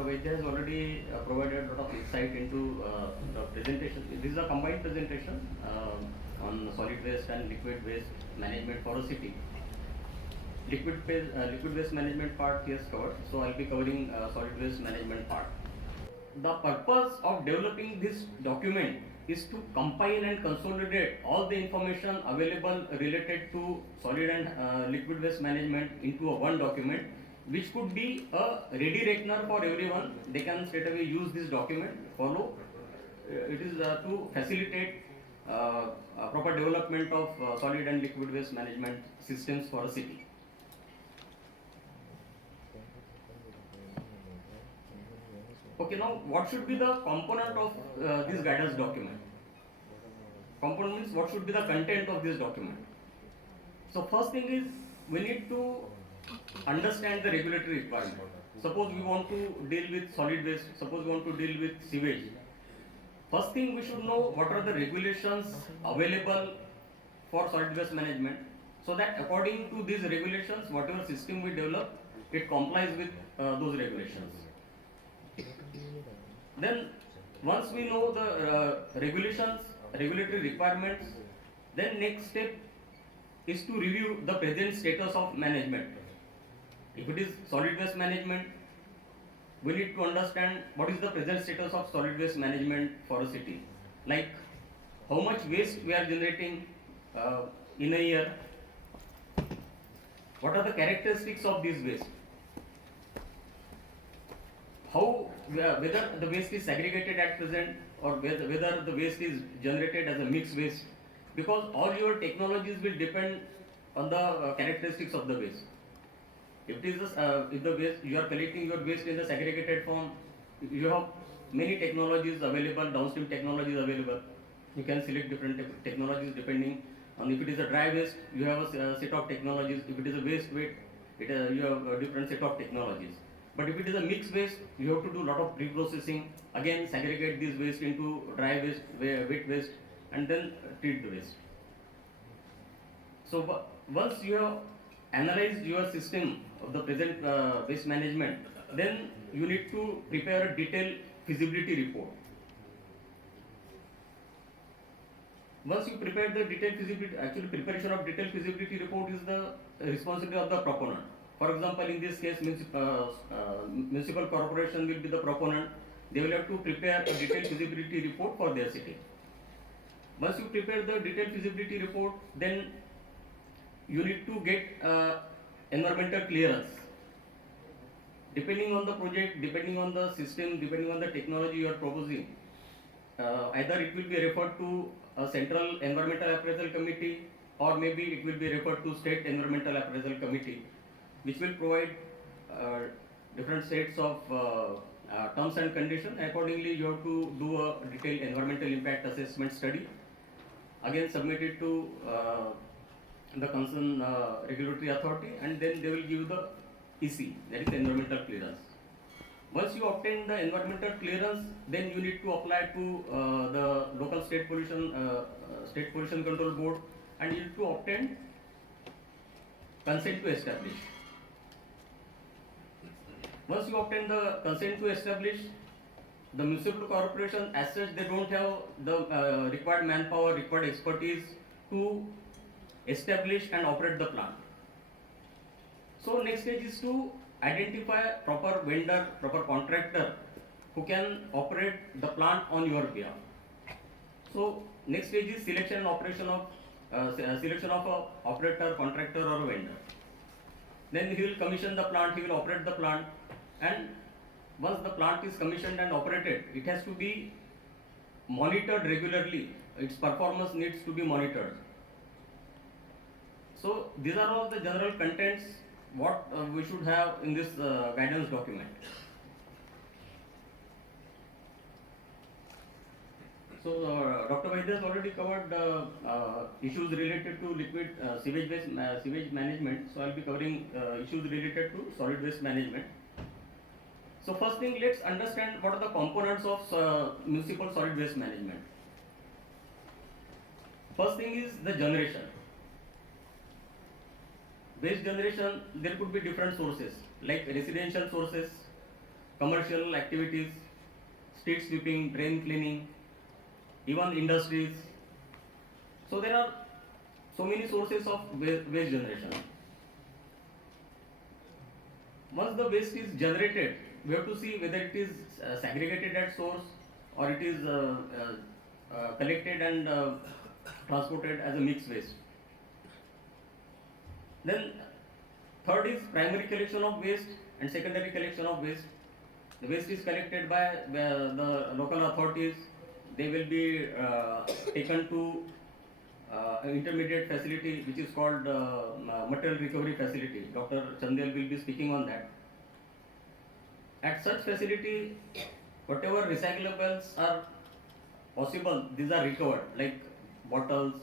Dr. Vaidya has already provided a lot of insight into the presentation. This is a combined presentation on solid waste and liquid waste management for a city. Liquid waste management part he has covered, so I'll be covering solid waste management part. The purpose of developing this document is to compile and consolidate all the information available related to solid and liquid waste management into a one document, which could be a ready reckoner for everyone. They can straight away use this document, follow. It is to facilitate proper development of solid and liquid waste management systems for a city. Okay, now what should be the component of this guidance document? Component means what should be the content of this document. So first thing is we need to understand the regulatory requirement. Suppose we want to deal with solid waste, suppose we want to deal with sewage. First thing we should know what are the regulations available for solid waste management, so that according to these regulations, whatever system we develop, it complies with those regulations. Then once we know the regulations, regulatory requirements, then next step is to review the present status of management. If it is solid waste management, we need to understand what is the present status of solid waste management for a city. Like how much waste we are generating in a year, what are the characteristics of this waste, how whether the waste is segregated at present or whether the waste is generated as a mixed waste, because all your technologies will depend on the characteristics of the waste. If it is if the waste you are collecting your waste in the segregated form, you have many technologies available, downstream technologies available. You can select different technologies depending on if it is a dry waste, you have a set of technologies. If it is a waste weight, you have a different set of technologies. But if it is a mixed waste, you have to do a lot of pre-processing, again segregate this waste into dry waste, wet waste, and then treat the waste. So once you have analyzed your system of the present waste management, then you need to prepare a detailed feasibility report. Once you prepare the detailed feasibility, actually preparation of detailed feasibility report is the responsibility of the proponent. For example, in this case, municipal corporation will be the proponent. They will have to prepare a detailed feasibility report for their city. Once you prepare the detailed feasibility report, then you need to get environmental clearance. Depending on the project, depending on the system, depending on the technology you are proposing, either it will be referred to a central environmental appraisal committee, or maybe it will be referred to state environmental appraisal committee, which will provide different sets of terms and conditions. Accordingly, you have to do a detailed environmental impact assessment study, again submit it to the concerned regulatory authority, and then they will give the EC, that is environmental clearance. Once you obtain the environmental clearance, then you need to apply to the local state pollution control board, and you need to obtain consent to establish. Once you obtain the consent to establish, the municipal corporation as such, they don't have the required manpower, required expertise to establish and operate the plant. So next stage is to identify proper vendor, proper contractor who can operate the plant on your behalf. So next stage is selection and operation of selection of a operator, contractor or a vendor. Then he will commission the plant, he will operate the plant, and once the plant is commissioned and operated, it has to be monitored regularly. Its performance needs to be monitored. So these are all the general contents what we should have in this guidance document. So Dr. Vaidya has already covered issues related to liquid sewage management. So I'll be covering issues related to solid waste management. So first thing, let's understand what are the components of municipal solid waste management. First thing is the generation. Waste generation, there could be different sources like residential sources, commercial activities, street sweeping, drain cleaning, even industries. So there are so many sources of waste generation. Once the waste is generated, we have to see whether it is segregated at source or it is collected and transported as a mixed waste. Then third is primary collection of waste and secondary collection of waste. The waste is collected by the local authorities. They will be taken to an intermediate facility which is called material recovery facility. Dr. Chandel will be speaking on that. At such facility, whatever recyclables are possible, these are recovered, like bottles,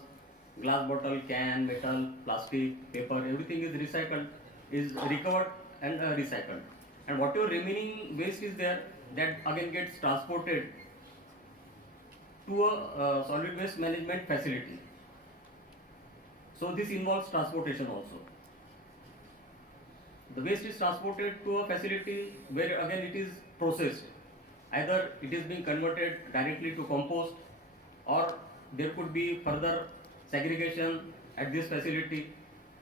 glass bottle, can, metal, plastic, paper, everything is recovered and recycled. And whatever remaining waste is there, that again gets transported to a solid waste management facility. So this involves transportation also. The waste is transported to a facility where again it is processed. Either it is being converted directly to compost, or there could be further segregation at this facility.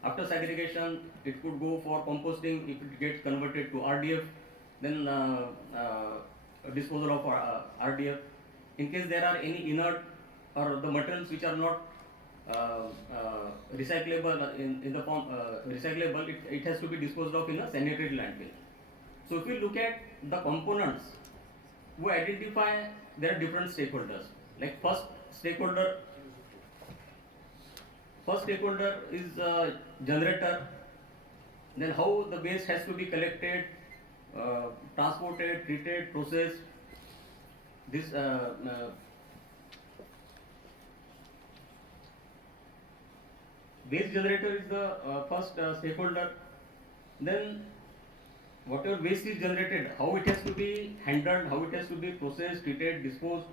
After segregation, it could go for composting. If it gets converted to RDF, then disposal of RDF. In case there are any inert or the materials which are not recyclable in the form recyclable, it has to be disposed of in a sanitary landfill. So if we look at the components, we identify there are different stakeholders. Like first stakeholder is generator. Then how the waste has to be collected, transported, treated, processed. This waste generator is the first stakeholder. Then whatever waste is generated, how it has to be handled, how it has to be processed, treated, disposed.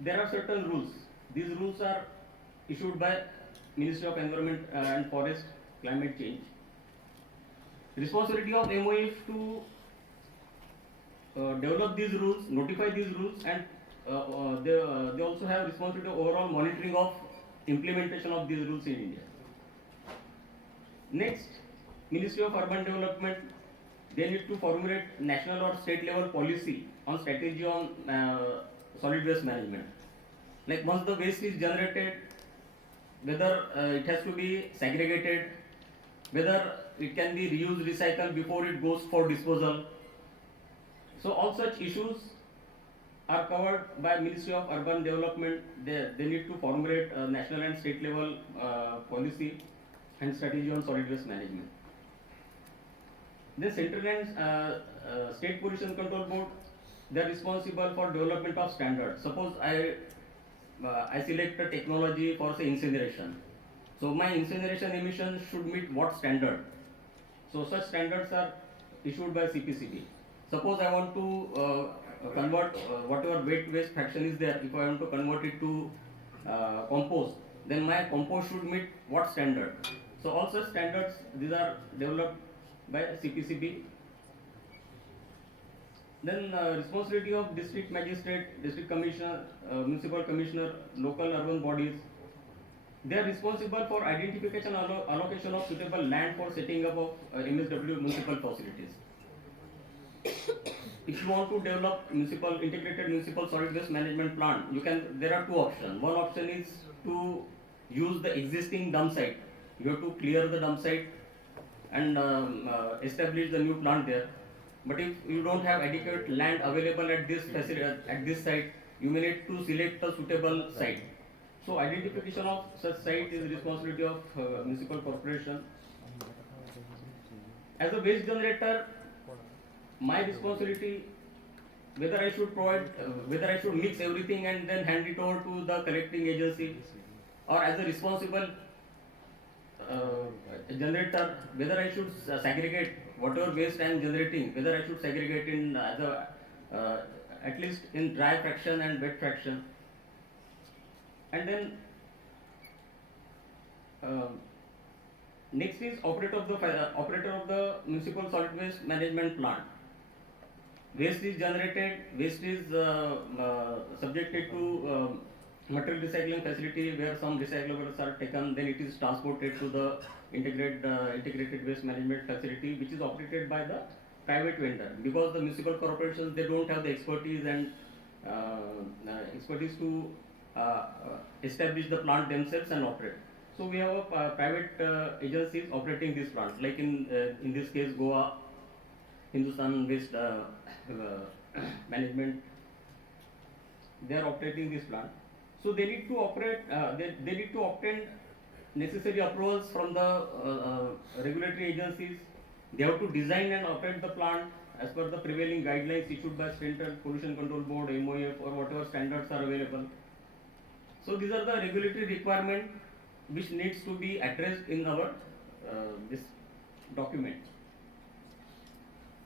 There are certain rules. These rules are issued by Ministry of Environment and Forest, Climate Change. Responsibility of MOF to develop these rules, notify these rules, and they also have responsibility of overall monitoring of implementation of these rules in India. Next, Ministry of Urban Development, they need to formulate national or state level policy on strategy on solid waste management. Like once the waste is generated, whether it has to be segregated, whether it can be reused, recycled before it goes for disposal. So all such issues are covered by Ministry of Urban Development. They need to formulate a national and state level policy and strategy on solid waste management. The Central and State Pollution Control Board, they are responsible for development of standards. Suppose I select a technology for say incineration. So my incineration emissions should meet what standard? So such standards are issued by CPCB. Suppose I want to convert whatever wet waste fraction is there, if I want to convert it to compost, then my compost should meet what standard? So all such standards, these are developed by CPCB. Then responsibility of district magistrate, district commissioner, municipal commissioner, local urban bodies. They are responsible for identification and allocation of suitable land for setting up of MSW municipal facilities. If you want to develop integrated municipal solid waste management plant, there are two options. One option is to use the existing dump site. You have to clear the dump site and establish the new plant there. But if you don't have adequate land available at this facility, at this site, you may need to select a suitable site. So identification of such site is responsibility of municipal corporation. As a waste generator, my responsibility, whether I should mix everything and then hand it over to the collecting agency, or as a responsible generator, whether I should segregate whatever waste I am generating, whether I should segregate in at least in dry fraction and wet fraction. And then next is operator of the municipal solid waste management plant. Waste is generated, waste is subjected to material recycling facility where some recyclables are taken, then it is transported to the integrated waste management facility, which is operated by the private vendor, because the municipal corporations, they don't have the expertise and expertise to establish the plant themselves and operate. So we have private agencies operating this plant, like in this case Goa, Hindustan Waste Management, they are operating this plant. So they need to operate, they need to obtain necessary approvals from the regulatory agencies. They have to design and operate the plant as per the prevailing guidelines issued by Central Pollution Control Board, MOF, or whatever standards are available. So these are the regulatory requirements which needs to be addressed in our this document.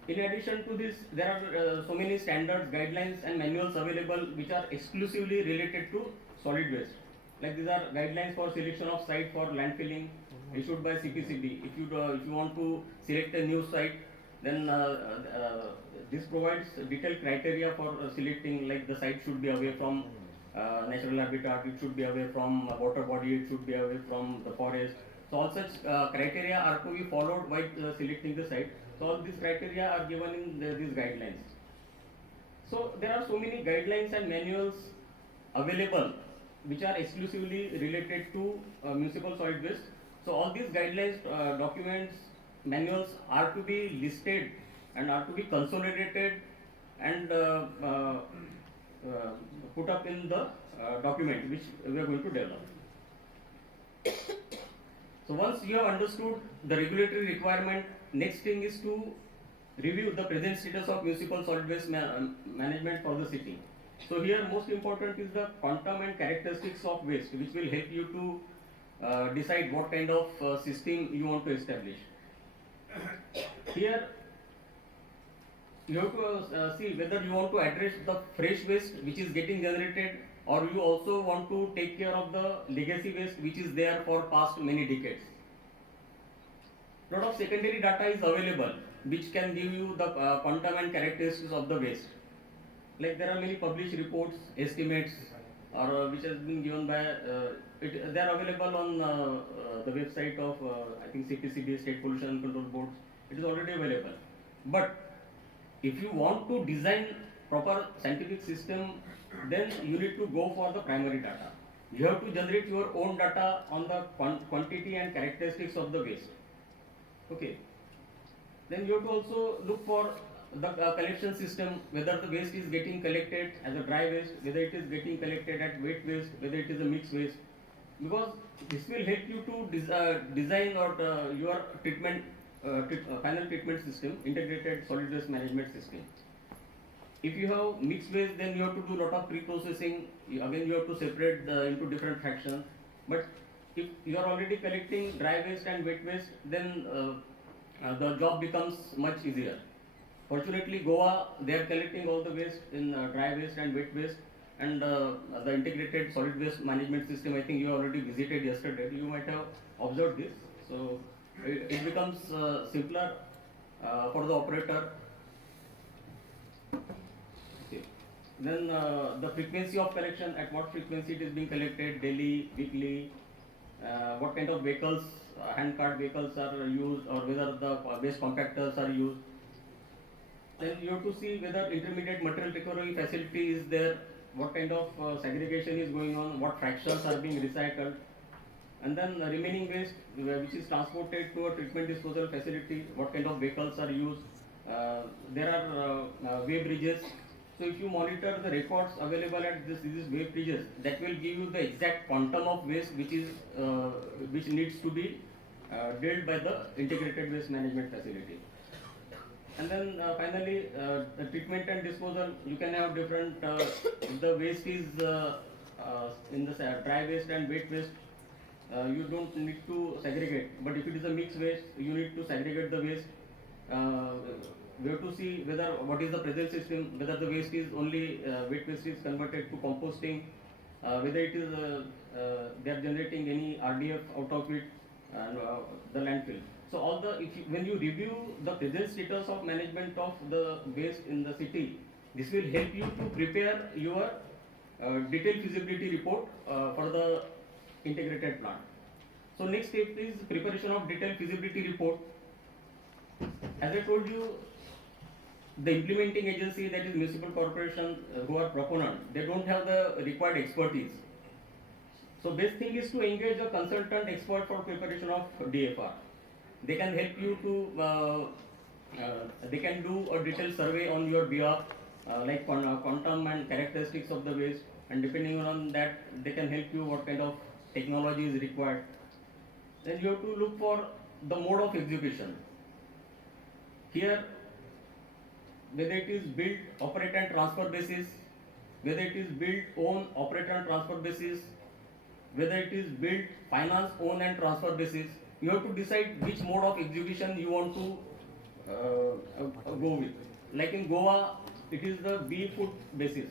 In addition to this, there are so many standards, guidelines and manuals available which are exclusively related to solid waste. Like these are guidelines for selection of site for landfilling issued by CPCB. If you want to select a new site, then this provides detailed criteria for selecting, like the site should be away from natural habitat, it should be away from water body, it should be away from the forest. So all such criteria are to be followed while selecting the site. So all these criteria are given in these guidelines. So there are so many guidelines and manuals available which are exclusively related to municipal solid waste. So all these guidelines, documents, manuals are to be listed and are to be consolidated and put up in the document which we are going to develop. So once you have understood the regulatory requirement, next thing is to review the present status of municipal solid waste management for the city. So here most important is the quantum and characteristics of waste, which will help you to decide what kind of system you want to establish. Here you have to see whether you want to address the fresh waste which is getting generated, or you also want to take care of the legacy waste which is there for past many decades. Lot of secondary data is available which can give you the quantum and characteristics of the waste. Like there are many published reports, estimates, or which has been given by they are available on the website of I think CPCB, State Pollution Control Board. It is already available. But if you want to design proper scientific system, then you need to go for the primary data. You have to generate your own data on the quantity and characteristics of the waste. Okay. Then you have to also look for the collection system, whether the waste is getting collected as a dry waste, whether it is getting collected at wet waste, whether it is a mixed waste, because this will help you to design or your treatment final treatment system, integrated solid waste management system. If you have mixed waste, then you have to do lot of pre-processing. Again, you have to separate into different fractions. But if you are already collecting dry waste and wet waste, then the job becomes much easier. Fortunately, Goa, they are collecting all the waste in dry waste and wet waste, and the integrated solid waste management system, I think you already visited yesterday. You might have observed this. So it becomes simpler for the operator. Okay. Then the frequency of collection, at what frequency it is being collected, daily, weekly, what kind of vehicles, hand cart vehicles are used, or whether the waste compactors are used. Then you have to see whether intermediate material recovery facility is there, what kind of segregation is going on, what fractions are being recycled, and then the remaining waste which is transported to a treatment disposal facility, what kind of vehicles are used. There are way bridges. So if you monitor the records available at these way bridges, that will give you the exact quantum of waste which is which needs to be dealt by the integrated waste management facility. And then finally, the treatment and disposal, you can have different, if the waste is in the dry waste and wet waste, you don't need to segregate. But if it is a mixed waste, you need to segregate the waste. We have to see whether what is the present system, whether the waste is only wet waste is converted to composting, whether it is they are generating any RDF out of it, and the landfill. So all the when you review the present status of management of the waste in the city, this will help you to prepare your detailed feasibility report for the integrated plant. So next step is preparation of detailed feasibility report. As I told you, the implementing agency, that is municipal corporation, who are proponent, they don't have the required expertise. So best thing is to engage a consultant expert for preparation of DFR. They can help you to they can do a detailed survey on your behalf, like quantum and characteristics of the waste, and depending on that they can help you what kind of technology is required. Then you have to look for the mode of execution. Here, whether it is build, operate and transfer basis, whether it is build, own, operate and transfer basis, whether it is build, finance, own and transfer basis, you have to decide which mode of execution you want to go with. Like in Goa, it is the B foot basis,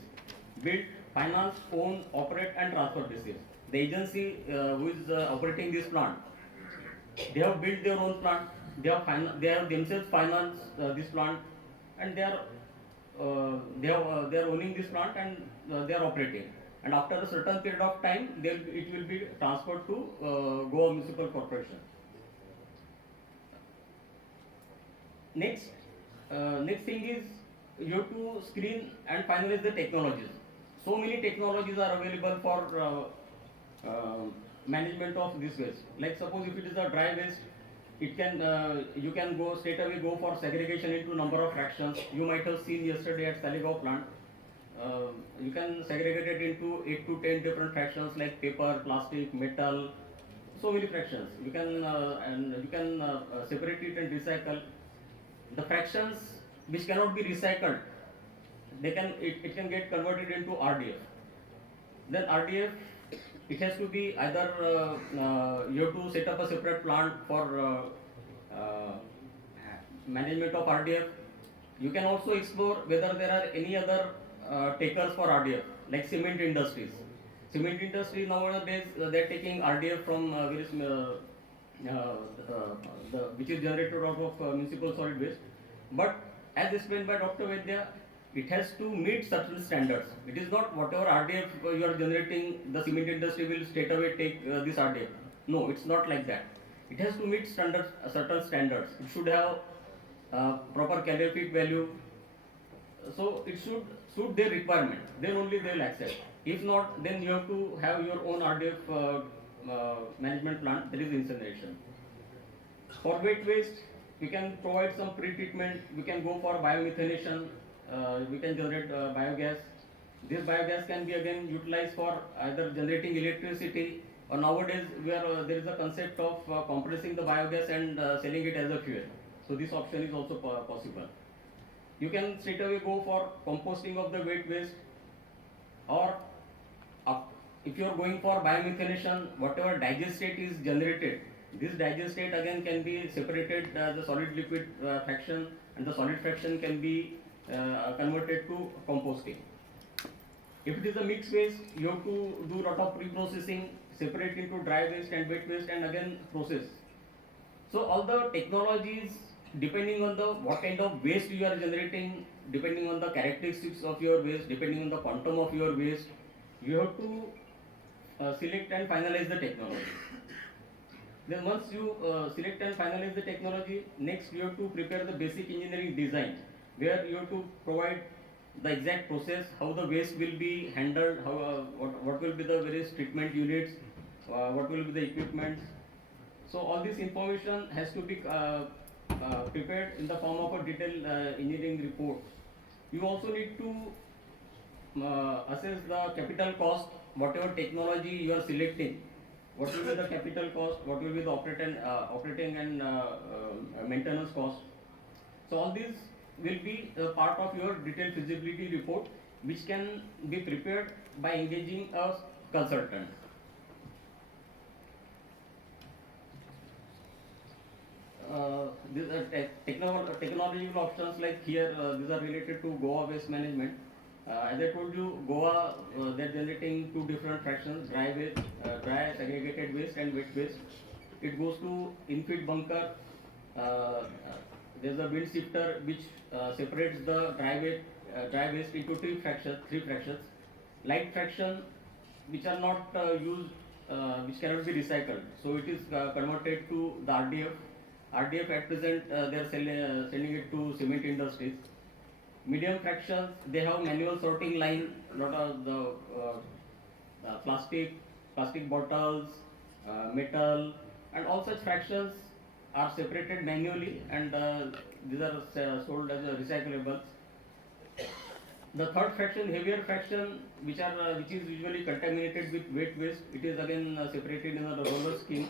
build, finance, own, operate and transfer basis. The agency who is operating this plant, they have built their own plant, they have themselves financed this plant, and they are owning this plant, and they are operating. And after a certain period of time, it will be transferred to Goa Municipal Corporation. Next thing is you have to screen and finalize the technologies. So many technologies are available for management of this waste. Like suppose if it is a dry waste, it can you can go straight away go for segregation into number of fractions. You might have seen yesterday at Saligaon plant. You can segregate it into 8 to 10 different fractions like paper, plastic, metal, so many fractions. You can separate it and recycle. The fractions which cannot be recycled, it can get converted into RDF. Then RDF, it has to be either you have to set up a separate plant for management of RDF. You can also explore whether there are any other takers for RDF, like cement industries. Cement industry nowadays they are taking RDF from various which is generated out of municipal solid waste. But as explained by Dr. Vaidya, it has to meet certain standards. It is not whatever RDF you are generating, the cement industry will straight away take this RDF. No, it's not like that. It has to meet standards, certain standards. It should have proper calorific value. So it should suit their requirement. Then only they will accept. If not, then you have to have your own RDF management plant, that is incineration. For wet waste, we can provide some pre-treatment. We can go for biomethanation. We can generate biogas. This biogas can be again utilized for either generating electricity, or nowadays there is a concept of compressing the biogas and selling it as a fuel. So this option is also possible. You can straight away go for composting of the wet waste, or if you are going for biomethanation, whatever digestate is generated, this digestate again can be separated the solid liquid fraction, and the solid fraction can be converted to composting. If it is a mixed waste, you have to do lot of pre-processing, separate into dry waste and wet waste, and again process. So all the technologies, depending on the what kind of waste you are generating, depending on the characteristics of your waste, depending on the quantum of your waste, you have to select and finalize the technology. Then once you select and finalize the technology, next you have to prepare the basic engineering design, where you have to provide the exact process, how the waste will be handled, how what will be the various treatment units, what will be the equipment. So all this information has to be prepared in the form of a detailed engineering report. You also need to assess the capital cost, whatever technology you are selecting. What will be the capital cost? What will be the operating and maintenance cost? So all these will be part of your detailed feasibility report, which can be prepared by engaging a consultant. These are technological options, like here these are related to Goa waste management. As I told you, Goa they are generating two different fractions: dry waste, dry segregated waste, and wet waste. It goes to in-feed bunker, uh, there's a wind shifter which separates the dry waste into three fractions. Light fraction which are not used, which cannot be recycled. So it is converted to the RDF. RDF at present they are sending it to cement industries. Medium fractions, they have manual sorting line, lot of the plastic bottles, metal, and all such fractions are separated manually, and these are sold as recyclables. The third fraction, heavier fraction, which is usually contaminated with wet waste, it is again separated in a roller scheme,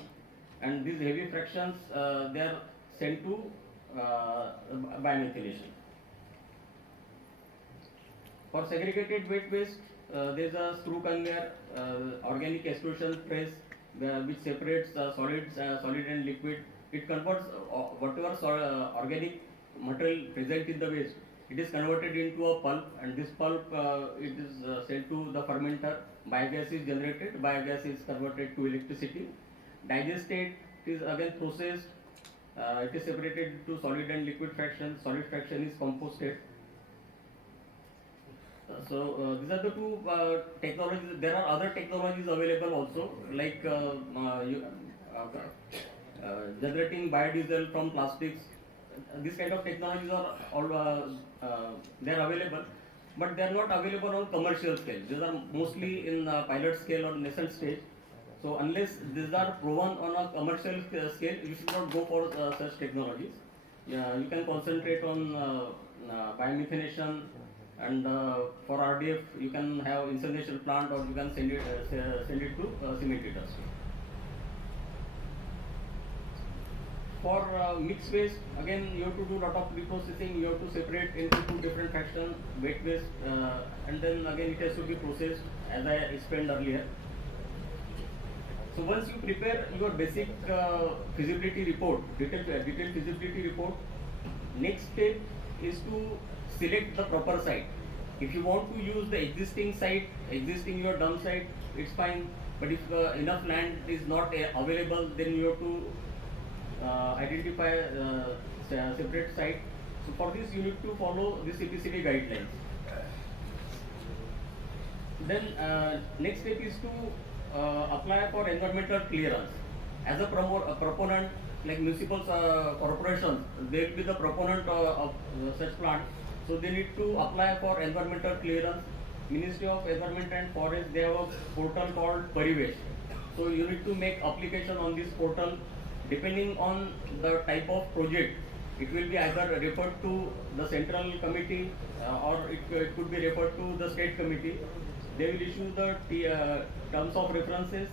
and these heavy fractions they are sent to biomethylation. For segregated wet waste, there is a screw conveyor, organic extrusion press, which separates solid and liquid. It converts whatever organic material present in the waste. It is converted into a pulp, and this pulp it is sent to the fermenter. Biogas is generated. Biogas is converted to electricity. Digested, it is again processed. It is separated into solid and liquid fraction. Solid fraction is composted. So these are the two technologies. There are other technologies available also, like generating biodiesel from plastics. These kind of technologies are all they are available, but they are not available on commercial scale. These are mostly in pilot scale or nascent stage. So unless these are proven on a commercial scale, you should not go for such technologies. You can concentrate on biomethanation, and for RDF you can have incineration plant, or you can send it to cement industry. For mixed waste, again you have to do lot of reprocessing. You have to separate into two different fractions, wet waste, and then again it has to be processed, as I explained earlier. So once you prepare your basic feasibility report, detailed feasibility report, next step is to select the proper site. If you want to use the existing site, your dump site, it's fine. But if enough land is not available, then you have to identify a separate site. So for this, you need to follow the CPCD guidelines. Then next step is to apply for environmental clearance. As a proponent, like municipal corporations, they will be the proponent of such plant. So they need to apply for environmental clearance. Ministry of Environment and Forest, they have a portal called Parivesh. So you need to make application on this portal. Depending on the type of project, it will be either referred to the central committee or it could be referred to the state committee. They will issue the terms of references,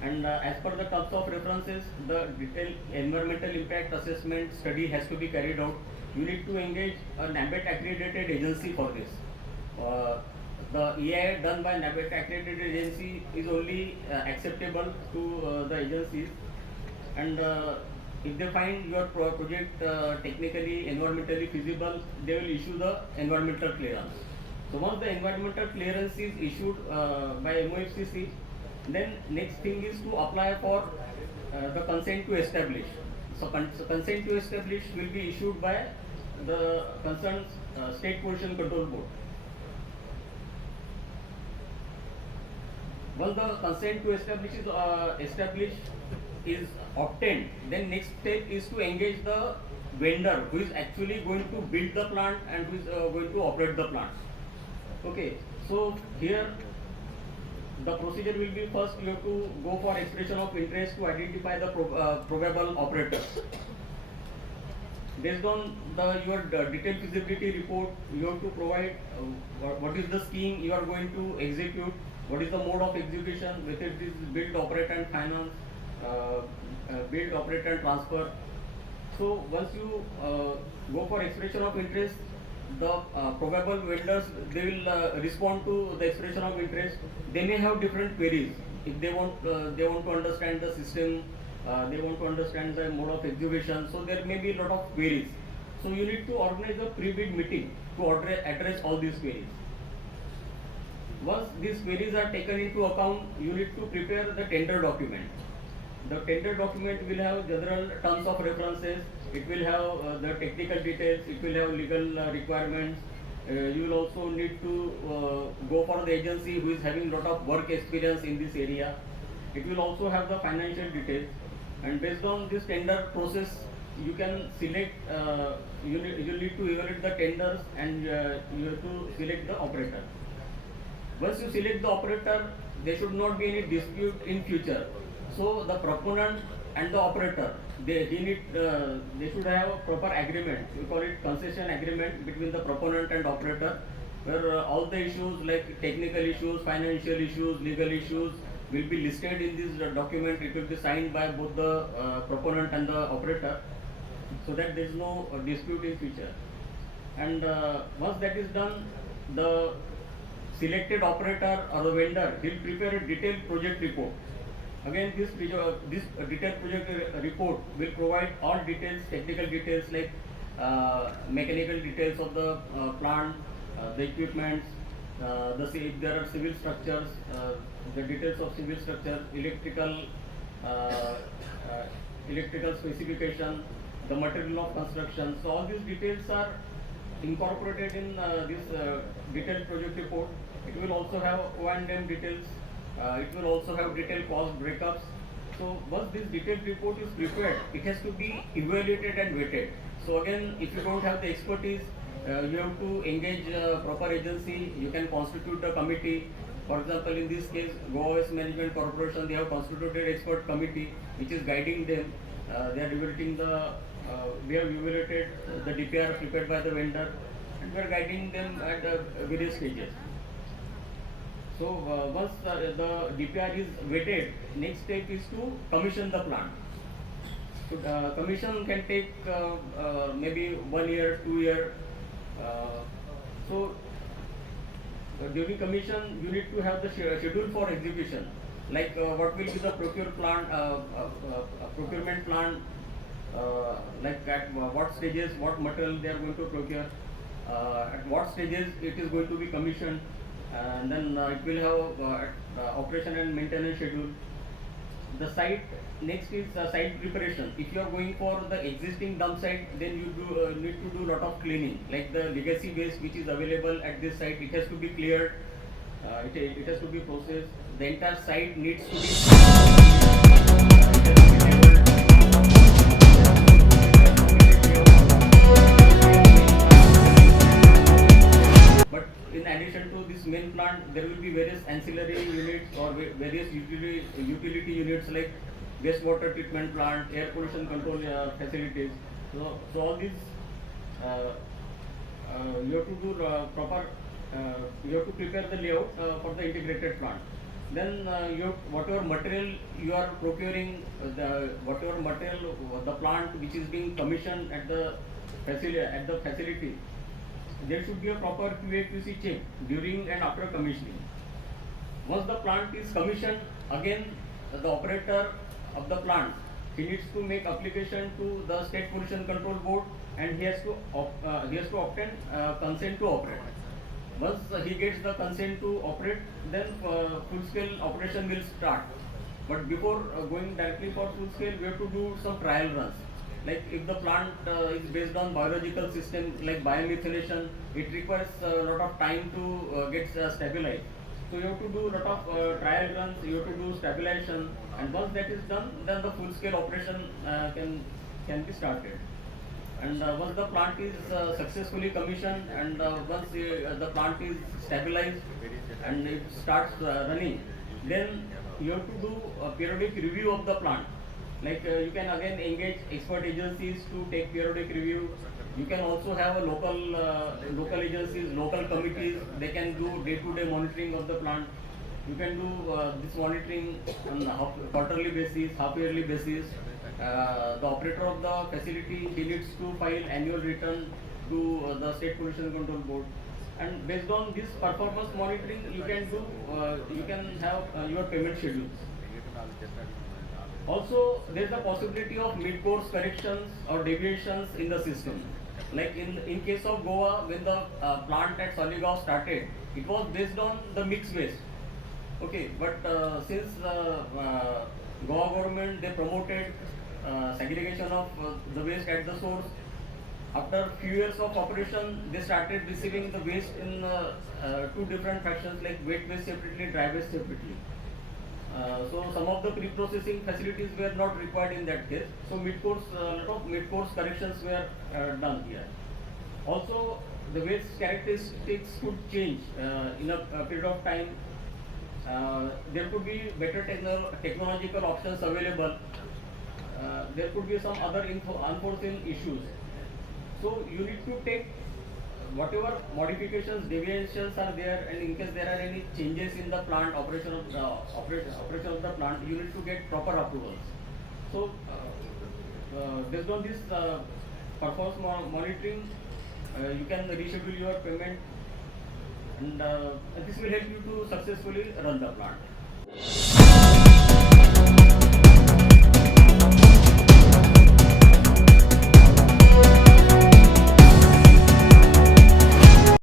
and as per the terms of references, the detailed environmental impact assessment study has to be carried out. You need to engage a NABET accredited agency for this. The EIA done by NABET accredited agency is only acceptable to the agencies, and if they find your project technically, environmentally feasible, they will issue the environmental clearance. So once the environmental clearance is issued by MOFCC, then next thing is to apply for the consent to establish. So consent to establish will be issued by the concerned State Pollution Control Board. Once the consent to establish is obtained, then next step is to engage the vendor who is actually going to build the plant and who is going to operate the plant. Okay, so here the procedure will be, first you have to go for expression of interest to identify the probable operator. Based on your detailed feasibility report, you have to provide what is the scheme you are going to execute, what is the mode of execution, whether it is build, operate and finance, build, operate and transfer. So once you go for expression of interest, the probable vendors, they will respond to the expression of interest. They may have different queries. If they want to understand the system, they want to understand the mode of execution. So there may be a lot of queries. So you need to organize a pre-bid meeting to address all these queries. Once these queries are taken into account, you need to prepare the tender document. The tender document will have general terms of references. It will have the technical details. It will have legal requirements. You will also need to go for the agency who is having lot of work experience in this area. It will also have the financial details, and based on this tender process, you can select. You need to evaluate the tenders, and you have to select the operator. Once you select the operator, there should not be any dispute in future. So the proponent and the operator, they should have a proper agreement. We call it concession agreement between the proponent and operator, where all the issues like technical issues, financial issues, legal issues will be listed in this document. It will be signed by both the proponent and the operator, so that there is no dispute in future. And once that is done, the selected operator or the vendor will prepare a detailed project report. Again, this detailed project report will provide all details, technical details like mechanical details of the plant, the equipments, if there are civil structures, the details of civil structure, uh, electrical specification, the material of construction. So all these details are incorporated in this detailed project report. It will also have O&M details. It will also have detailed cost breakups. So once this detailed report is prepared, it has to be evaluated and weighted. So again, if you don't have the expertise, you have to engage proper agency. You can constitute a committee. For example, in this case, Gwmc Management Corporation, they have constituted expert committee which is guiding them. They are evaluating we have evaluated the DPR prepared by the vendor, and we are guiding them at various stages. So once the DPR is weighted, next step is to commission the plant. So commission can take maybe 1 year, 2 year. So during commission, you need to have the schedule for execution, like what will be the procurement plan, like at what stages, what material they are going to procure, at what stages it is going to be commissioned, and then it will have operation and maintenance schedule. The site, next is site preparation. If you are going for the existing dump site, then you need to do lot of cleaning, like the legacy waste which is available at this site. It has to be cleared. It has to be processed. The entire site needs to be but in addition to this main plant, there will be various ancillary units or various utility units like wastewater treatment plant, air pollution control facilities. So all these uh, you have to do proper. You have to prepare the layout for the integrated plant. Then whatever material you are procuring, the plant which is being commissioned at the facility, there should be a proper QA/QC check during and after commissioning. Once the plant is commissioned, again the operator of the plant, he needs to make application to the State Pollution Control Board, and he has to obtain consent to operate. Once he gets the consent to operate, then full scale operation will start. But before going directly for full scale, we have to do some trial runs. Like if the plant is based on biological system like biomethylation, it requires a lot of time to get stabilized. So you have to do a lot of trial runs, you have to do stabilization, and once that is done, then the full scale operation can be started. And once the plant is successfully commissioned, and once the plant is stabilized and it starts running, then you have to do a periodic review of the plant. Like you can again engage expert agencies to take periodic review. You can also have a local agencies, local committees. They can do day-to-day monitoring of the plant. You can do this monitoring on quarterly basis, half-yearly basis. The operator of the facility, he needs to file annual return to the State Pollution Control Board. And based on this performance monitoring, you can have your payment schedules. Also, there is the possibility of mid-course corrections or deviations in the system. Like in case of Goa, when the plant at Soligaon started, it was based on the mixed waste. Okay, but since Goa government, they promoted segregation of the waste at the source. After few years of operation, they started receiving the waste in two different fractions, like wet waste separately, dry waste separately. So some of the pre-processing facilities were not required in that case. So mid-course corrections were done here. Also, the waste characteristics could change in a period of time. There could be better technological options available. There could be some other unforeseen issues. So you need to take whatever modifications, deviations are there, and in case there are any changes in the plant operation of the operation of the plant, you need to get proper approvals. So based on this performance monitoring, you can reschedule your payment, and this will help you to successfully run the plant.